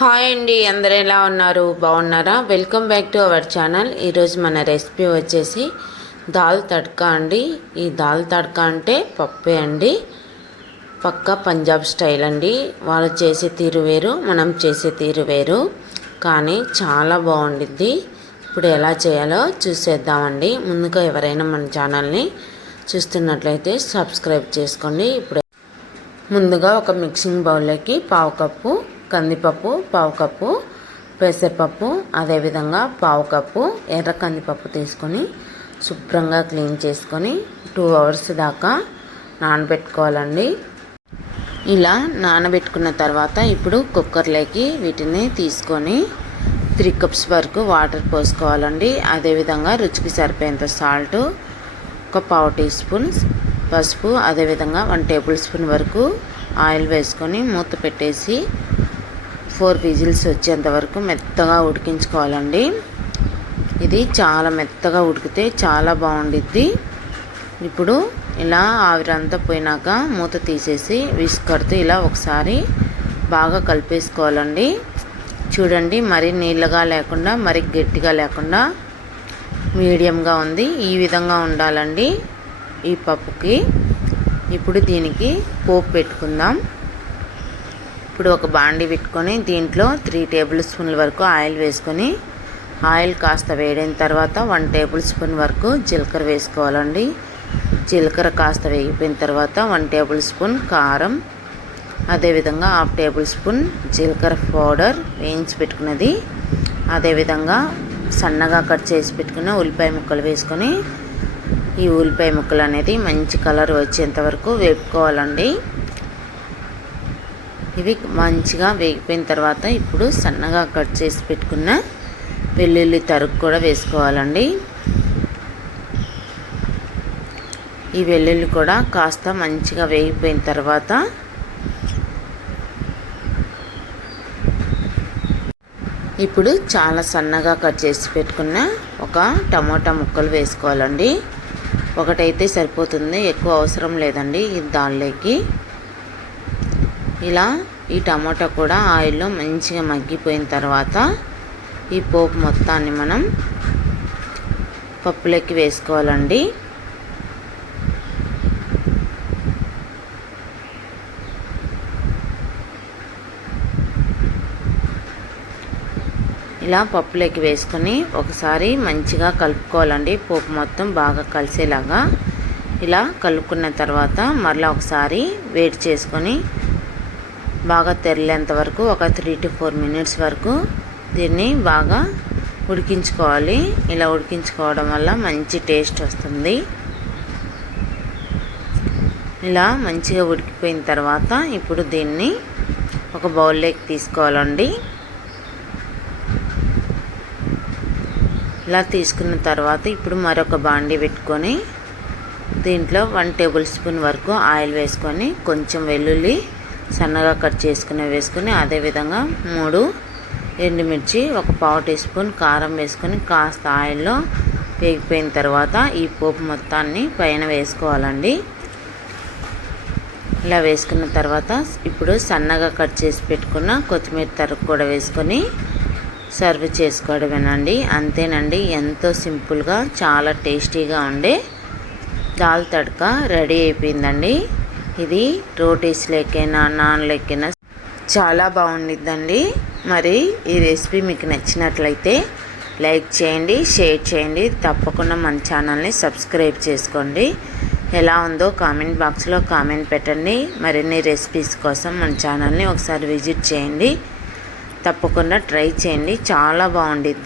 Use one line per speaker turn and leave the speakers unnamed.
Hi అండి అందరు ఎలా ఉన్నారు? బాగున్నారా? Welcome back to our channel ఈరోజు మన రెసిపీ వచ్చేసి దాల్ తడ్కా అండి. ఈ దాల్ తడ్కా అంటే పప్పే అండి. పక్కా పంజాబ్ స్టైల్ అండి. వాళ్ళు చేసే తీరు వేరు మనం చేసే తీరు వేరు. కానీ చాలా బాగుండిద్ది. ఇప్పుడు ఎలా చేయాలో చూసేద్దామండి. ముందుగా ఎవరైనా మన ఛానల్ని చూస్తున్నట్లయితే సబ్స్క్రైబ్ చేసుకోండి. ఇప్పుడు ముందుగా ఒక మిక్సింగ్ బౌల్లోకి పావు కప్పు కందిపప్పు పావు కప్పు పెసరపప్పు అదేవిధంగా పావు కప్పు ఎర్ర కందిపప్పు తీసుకొని శుభ్రంగా క్లీన్ చేసుకొని టూ అవర్స్ దాకా నానబెట్టుకోవాలండి. ఇలా నానబెట్టుకున్న తర్వాత ఇప్పుడు కుక్కర్లోకి వీటిని తీసుకొని త్రీ కప్స్ వరకు వాటర్ పోసుకోవాలండి. అదేవిధంగా రుచికి సరిపోయేంత సాల్ట్ ఒక పావు టీ స్పూన్ పసుపు అదేవిధంగా వన్ టేబుల్ స్పూన్ వరకు ఆయిల్ వేసుకొని మూత పెట్టేసి ఫోర్ విజిల్స్ వచ్చేంత వరకు మెత్తగా ఉడికించుకోవాలండి. ఇది చాలా మెత్తగా ఉడికితే చాలా బాగుండిద్ది. ఇప్పుడు ఇలా ఆవిరంతా పోయినాక మూత తీసేసి విసుకడుతూ ఇలా ఒకసారి బాగా కలిపేసుకోవాలండి. చూడండి మరీ నీళ్ళగా లేకుండా మరీ గట్టిగా లేకుండా మీడియంగా ఉంది. ఈ విధంగా ఉండాలండి ఈ పప్పుకి. ఇప్పుడు దీనికి పోపు పెట్టుకుందాం. ఇప్పుడు ఒక బాండి పెట్టుకొని దీంట్లో త్రీ టేబుల్ స్పూన్ల వరకు ఆయిల్ వేసుకొని ఆయిల్ కాస్త వేడిన తర్వాత వన్ టేబుల్ స్పూన్ వరకు జీలకర్ర వేసుకోవాలండి. జీలకర్ర కాస్త వేగిపోయిన తర్వాత వన్ టేబుల్ స్పూన్ కారం అదేవిధంగా హాఫ్ టేబుల్ స్పూన్ జీలకర్ర పౌడర్ వేయించి పెట్టుకున్నది. అదేవిధంగా సన్నగా కట్ చేసి పెట్టుకున్న ఉల్లిపాయ ముక్కలు వేసుకొని ఈ ఉల్లిపాయ ముక్కలు అనేది మంచి కలర్ వచ్చేంత వరకు వేపుకోవాలండి. ఇవి మంచిగా వేగిపోయిన తర్వాత ఇప్పుడు సన్నగా కట్ చేసి పెట్టుకున్న వెల్లుల్లి తరుగు కూడా వేసుకోవాలండి. ఈ వెల్లుల్లి కూడా కాస్త మంచిగా వేగిపోయిన తర్వాత ఇప్పుడు చాలా సన్నగా కట్ చేసి పెట్టుకున్న ఒక టమోటా ముక్కలు వేసుకోవాలండి. ఒకటైతే సరిపోతుంది ఎక్కువ అవసరం లేదండి ఈ ఇలా ఈ టమాటా కూడా ఆయిల్లో మంచిగా మగ్గిపోయిన తర్వాత ఈ పోపు మొత్తాన్ని మనం పప్పులోకి వేసుకోవాలండి. ఇలా పప్పులోకి వేసుకొని ఒకసారి మంచిగా కలుపుకోవాలండి. పోపు మొత్తం బాగా కలిసేలాగా. ఇలా కలుపుకున్న తర్వాత మరలా ఒకసారి వేడి చేసుకొని బాగా తెరలేంత వరకు ఒక త్రీ టు ఫోర్ మినిట్స్ వరకు దీన్ని బాగా ఉడికించుకోవాలి. ఇలా ఉడికించుకోవడం వల్ల మంచి టేస్ట్ వస్తుంది. ఇలా మంచిగా ఉడికిపోయిన తర్వాత ఇప్పుడు దీన్ని ఒక బౌల్లోకి తీసుకోవాలండి. ఇలా తీసుకున్న తర్వాత ఇప్పుడు మరొక బాండి పెట్టుకొని దీంట్లో వన్ టేబుల్ స్పూన్ వరకు ఆయిల్ వేసుకొని కొంచెం వెల్లుల్లి సన్నగా కట్ చేసుకుని వేసుకుని అదేవిధంగా మూడు ఎండుమిర్చి ఒక పావు టీ స్పూన్ కారం వేసుకొని కాస్త ఆయిల్లో వేగిపోయిన తర్వాత ఈ పోపు మొత్తాన్ని పైన వేసుకోవాలండి. ఇలా వేసుకున్న తర్వాత ఇప్పుడు సన్నగా కట్ చేసి పెట్టుకున్న కొత్తిమీర తరుగు కూడా వేసుకొని సర్వ్ చేసుకోవడమేనండి. అంతేనండి ఎంతో సింపుల్గా చాలా టేస్టీగా ఉండే దాల్ తడక రెడీ అయిపోయిందండి. ఇది రోటీస్ లెక్కైనా నాన్ లెక్కైనా? చాలా బాగుండిద్దండి. మరి ఈ రెసిపీ మీకు నచ్చినట్లయితే లైక్ చేయండి షేర్ చేయండి. తప్పకుండా మన ఛానల్ని సబ్స్క్రైబ్ చేసుకోండి. ఎలా ఉందో కామెంట్ బాక్స్లో కామెంట్ పెట్టండి. మరిన్ని రెసిపీస్ కోసం మన ఛానల్ని ఒకసారి విజిట్ చేయండి. తప్పకుండా ట్రై చేయండి. చాలా బాగుండిద్ది.